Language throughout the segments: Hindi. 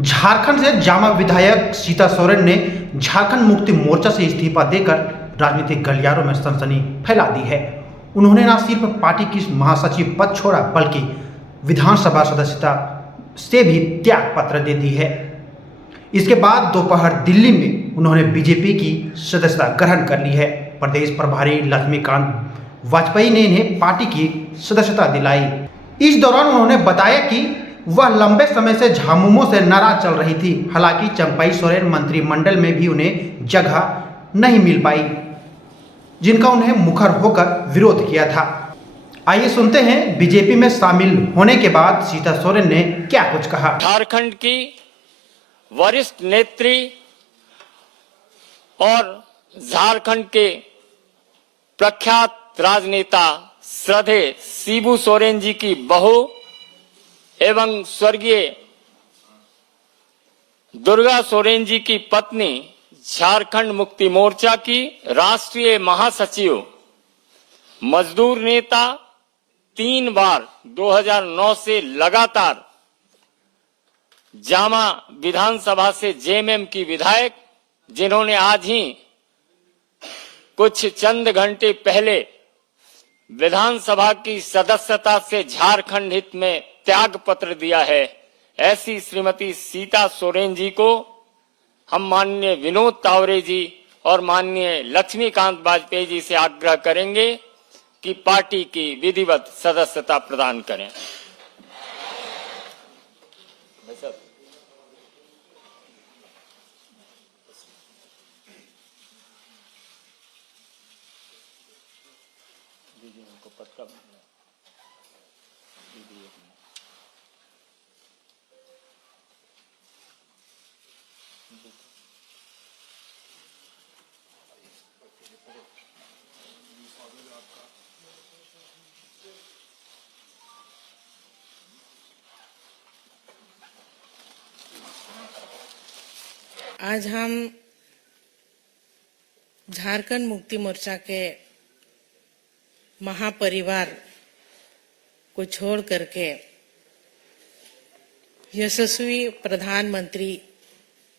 झारखंड से जामा विधायक सीता सोरेन ने झारखंड मुक्ति मोर्चा से इस्तीफा देकर राजनीतिक गलियारों में सनसनी फैला दी है। उन्होंने न सिर्फ पार्टी की महासचिव पद छोड़ा बल्कि विधानसभा सदस्यता से भी त्याग पत्र दे दी है। इसके बाद दोपहर दिल्ली में उन्होंने बीजेपी की सदस्यता ग्रहण कर ली है। प्रदेश प्रभारी लक्ष्मीकांत वाजपेयी ने इन्हें पार्टी की सदस्यता दिलाई। इस दौरान उन्होंने बताया कि वह लंबे समय से झामुमो से नाराज चल रही थी। हालांकि चंपई सोरेन मंत्रिमंडल में भी उन्हें जगह नहीं मिल पाई, जिनका उन्हें मुखर होकर विरोध किया था। आइए सुनते हैं बीजेपी में शामिल होने के बाद सीता सोरेन ने क्या कुछ कहा। झारखंड की वरिष्ठ नेत्री और झारखंड के प्रख्यात राजनेता श्रद्धेय शिबू सोरेन जी की बहू एवं स्वर्गीय दुर्गा सोरेन जी की पत्नी, झारखंड मुक्ति मोर्चा की राष्ट्रीय महासचिव, मजदूर नेता, 3 बार 2009 से लगातार जामा विधानसभा से जेएमएम की विधायक, जिन्होंने आज ही कुछ चंद घंटे पहले विधानसभा की सदस्यता से झारखंड हित में त्याग पत्र दिया है, ऐसी श्रीमती सीता सोरेन जी को हम माननीय विनोद तावरे जी और माननीय लक्ष्मीकांत वाजपेयी जी से आग्रह करेंगे कि पार्टी की विधिवत सदस्यता प्रदान करें। आज हम झारखंड मुक्ति मोर्चा के महापरिवार को छोड़ करके यशस्वी प्रधानमंत्री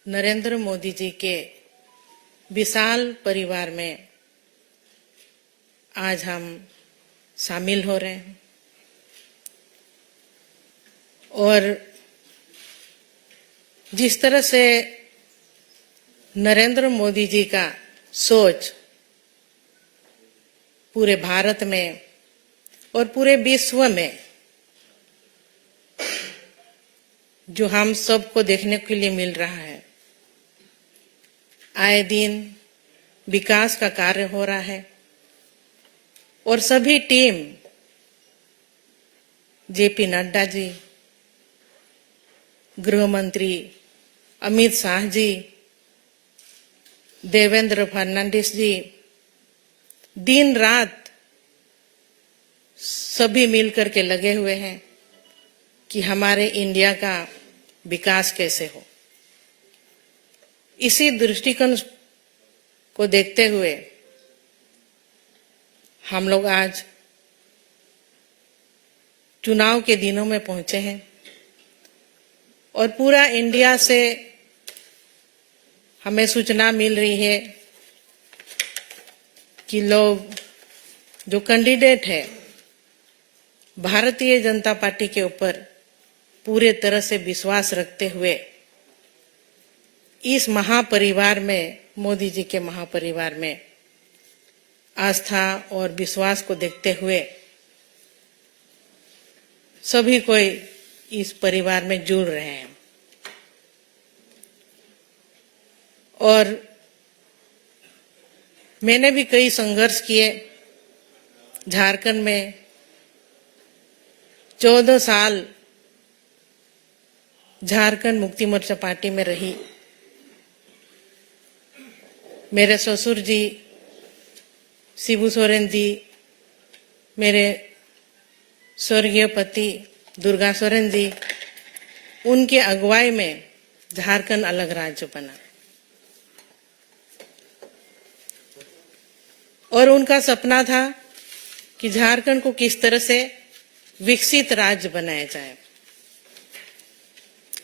नरेंद्र मोदी जी के विशाल परिवार में आज हम शामिल हो रहे हैं। और जिस तरह से नरेंद्र मोदी जी का सोच पूरे भारत में और पूरे विश्व में जो हम सबको देखने के लिए मिल रहा है, आए दिन विकास का कार्य हो रहा है और सभी टीम, जेपी नड्डा जी, गृह मंत्री अमित शाह जी, देवेंद्र फर्नांडिस जी, दिन रात सभी मिलकर के लगे हुए हैं कि हमारे इंडिया का विकास कैसे हो। इसी दृष्टिकोण को देखते हुए हम लोग आज चुनाव के दिनों में पहुंचे हैं और पूरा इंडिया से हमें सूचना मिल रही है कि लोग, जो कैंडिडेट है, भारतीय जनता पार्टी के ऊपर पूरे तरह से विश्वास रखते हुए इस महापरिवार में, मोदी जी के महापरिवार में आस्था और विश्वास को देखते हुए सभी कोई इस परिवार में जुड़ रहे हैं। और मैंने भी कई संघर्ष किए। झारखंड में 14 साल झारखंड मुक्ति मोर्चा पार्टी में रही। मेरे ससुर जी शिबू सोरेन जी, मेरे स्वर्गीय पति दुर्गा सोरेन जी, उनके अगुवाई में झारखंड अलग राज्य बना और उनका सपना था कि झारखंड को किस तरह से विकसित राज्य बनाया जाए।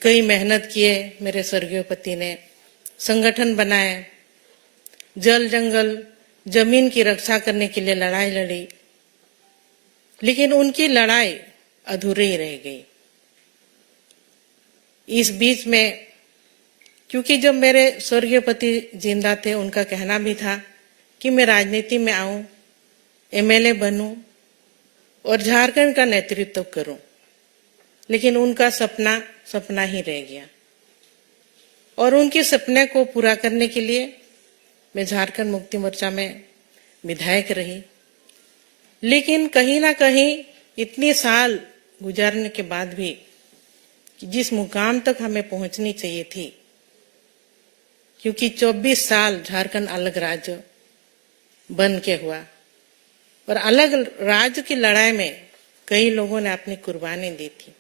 कई मेहनत किए मेरे स्वर्गीय पति ने, संगठन बनाए, जल जंगल जमीन की रक्षा करने के लिए लड़ाई लड़ी, लेकिन उनकी लड़ाई अधूरी रह गई। इस बीच में, क्योंकि जब मेरे स्वर्गीय पति जिंदा थे, उनका कहना भी था कि मैं राजनीति में आऊं, एमएलए बनूं और झारखंड का नेतृत्व करूं, लेकिन उनका सपना ही रह गया। और उनके सपने को पूरा करने के लिए मैं झारखंड मुक्ति मोर्चा में विधायक रही, लेकिन कहीं ना कहीं इतने साल गुजारने के बाद भी कि जिस मुकाम तक हमें पहुंचनी चाहिए थी, क्योंकि 24 साल झारखंड अलग राज्य बन के हुआ और अलग राज्य की लड़ाई में कई लोगों ने अपनी कुर्बानी दी थी।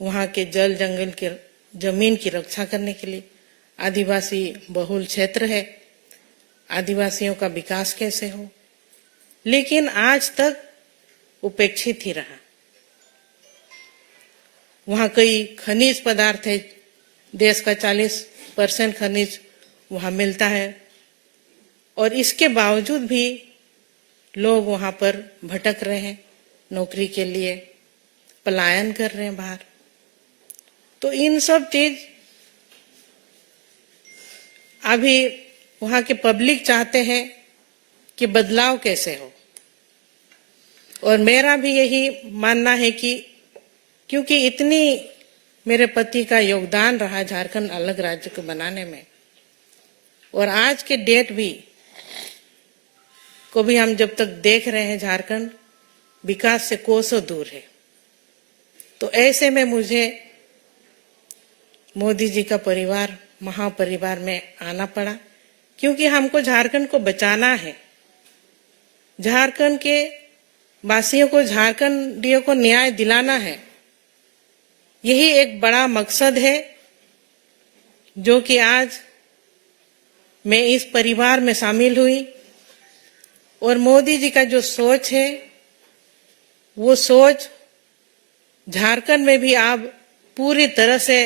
वहां के जल जंगल की जमीन की रक्षा करने के लिए, आदिवासी बहुल क्षेत्र है, आदिवासियों का विकास कैसे हो, लेकिन आज तक उपेक्षित ही रहा। वहां कई खनिज पदार्थ है, देश का 40% खनिज वहां मिलता है, और इसके बावजूद भी लोग वहां पर भटक रहे हैं, नौकरी के लिए पलायन कर रहे हैं बाहर। तो इन सब चीज अभी वहां के पब्लिक चाहते हैं कि बदलाव कैसे हो, और मेरा भी यही मानना है कि क्योंकि इतनी मेरे पति का योगदान रहा झारखंड अलग राज्य को बनाने में, और आज के डेट भी को भी हम जब तक देख रहे हैं झारखंड विकास से कोसों दूर है, तो ऐसे में मुझे मोदी जी का परिवार, महापरिवार में आना पड़ा, क्योंकि हमको झारखंड को बचाना है। झारखंड के वासियों को, झारखंडियों को न्याय दिलाना है। यही एक बड़ा मकसद है जो कि आज मैं इस परिवार में शामिल हुई, और मोदी जी का जो सोच है वो सोच झारखंड में भी अब पूरी तरह से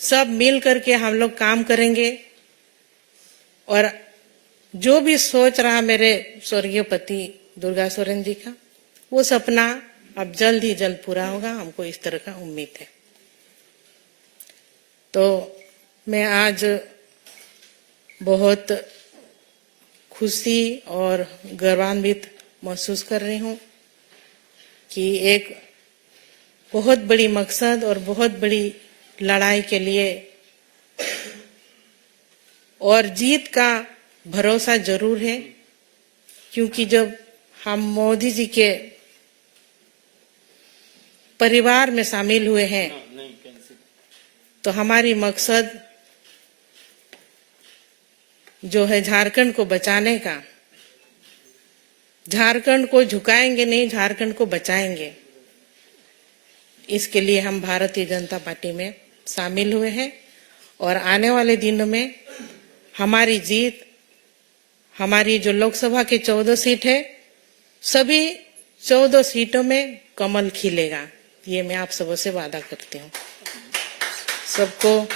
सब मिल करके हम लोग काम करेंगे, और जो भी सोच रहा मेरे स्वर्गीय पति दुर्गा सोरेन जी का, वो सपना अब जल्द ही जल्द पूरा होगा, हमको इस तरह का उम्मीद है। तो मैं आज बहुत खुशी और गर्वान्वित महसूस कर रही हूँ कि एक बहुत बड़ी मकसद और बहुत बड़ी लड़ाई के लिए, और जीत का भरोसा जरूर है, क्योंकि जब हम मोदी जी के परिवार में शामिल हुए हैं तो हमारी मकसद जो है झारखंड को बचाने का, झारखंड को झुकाएंगे नहीं, झारखंड को बचाएंगे। इसके लिए हम भारतीय जनता पार्टी में शामिल हुए हैं, और आने वाले दिनों में हमारी जीत, हमारी जो लोकसभा की 14 सीट है, सभी 14 सीटों में कमल खिलेगा, ये मैं आप सबों से वादा करती हूँ। सबको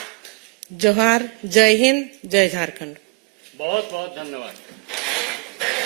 जोहार, जय हिंद, जय झारखंड। बहुत बहुत धन्यवाद।